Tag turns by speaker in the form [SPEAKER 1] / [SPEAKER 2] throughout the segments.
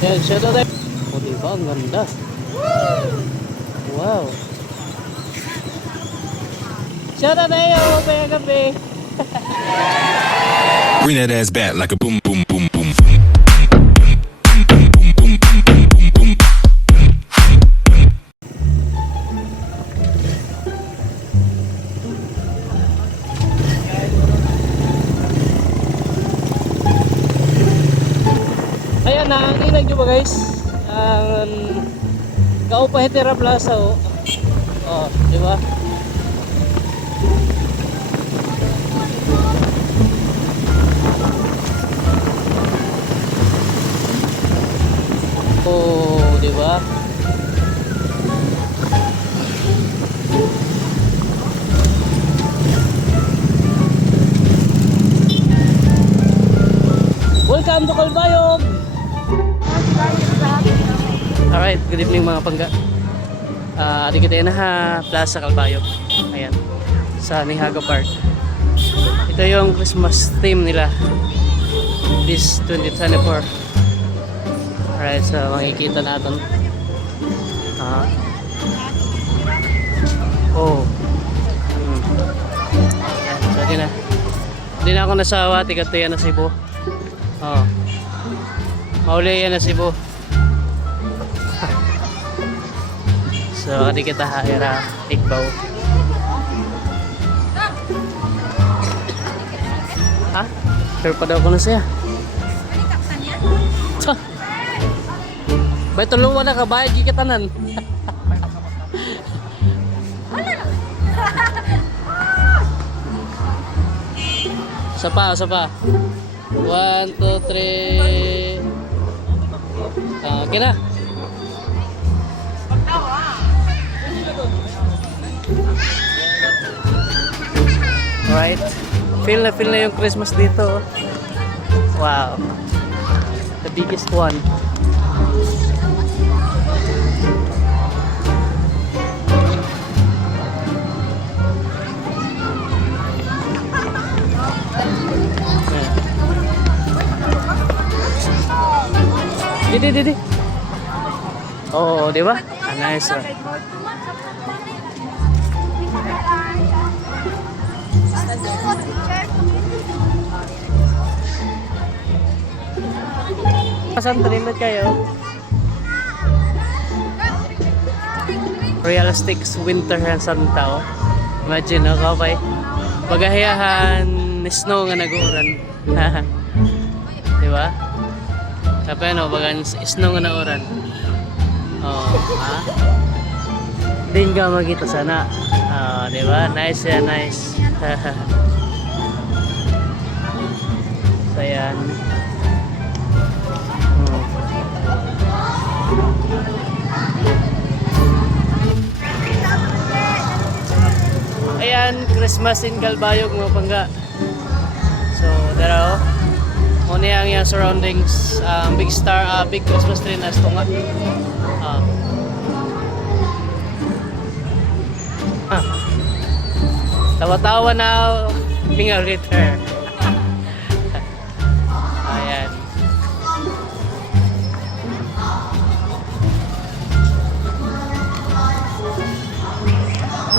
[SPEAKER 1] Yan, shout out tayo. O, diba? Ang. Wow. Shout out tayo. Kaya gabi.
[SPEAKER 2] Bring that ass back like a boom, boom, boom, boom.
[SPEAKER 1] Ayan, nakikinig nyo ba guys? Ang Kaupa Hetera Plaza oh. Oh, di ba? Oh, di ba? Welcome to Calbayog! Alright, good evening mga pangga. Uh, kita na ha, Plaza Calbayog. Ayan, sa Nihaga Park. Ito yung Christmas theme nila. This 2024. Alright, so makikita natin. Ah. Oh. Hmm. Ayan, so na. Hindi na ako nasawa, tigat na Cebu. Oh. Mauli yan na Cebu. So, kadi kita haira igbaw. Ha? Sure pa daw ko na siya. Tsa. Bay tulong mo na ka bayad gikitanan. Sa pa, sa pa. One, two, three. Ah, okay na. Right. Feel na feel na yung Christmas dito. Wow. The biggest one. Didi, didi. Oh, di ba? Ah, nice. ah. Saan trinod kayo? Realistics Winter and Santa oh. Imagine no, kapay. Pagahiyahan snow nga nag-uuran. Di ba? Kapay ano, bagan snow nga nauran. Oh, ha? Din ka magita sana. Oh, di ba? Nice yan, nice. so yan. Hmm. Ayan, Christmas in Calbayog mga pangga. So, dara oh. Muna yung surroundings, um, big star, ah, big Christmas tree na tunga. Tawa-tawa na finger return. Ayan.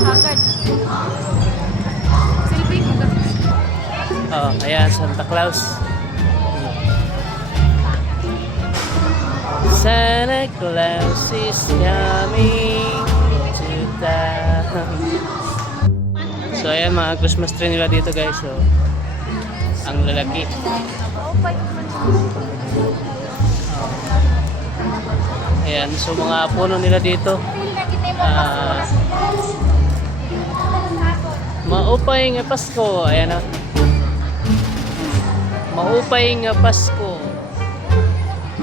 [SPEAKER 3] Agad. Silbing ko
[SPEAKER 1] Oh, ayan, Santa Claus. Santa Claus is coming to town. Ayan, mga Christmas tree nila dito, guys. So, ang lalaki. Ayan, so mga puno nila dito. Ah, maupay nga Pasko. Ayan na. Maupay nga Pasko.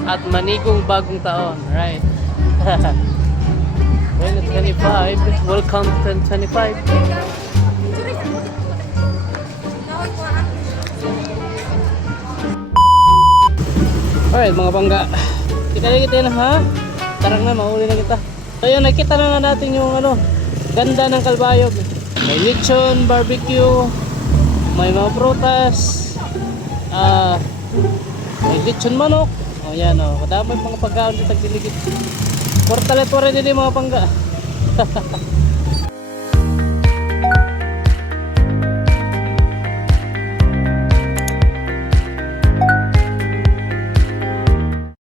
[SPEAKER 1] At manigong bagong taon. Right. 2025. Welcome to 2025. Alright mga bangga. Kita na kita ha. Tarang na, mahuli na kita. So yun, nakita na natin yung ano, ganda ng kalbayog. May lechon, barbecue, may mga prutas, ah, may lechon manok. Oh, Ayan o, oh, kadamay mga pagkaon sa giligid. Portalet pa rin din yung mga pangga.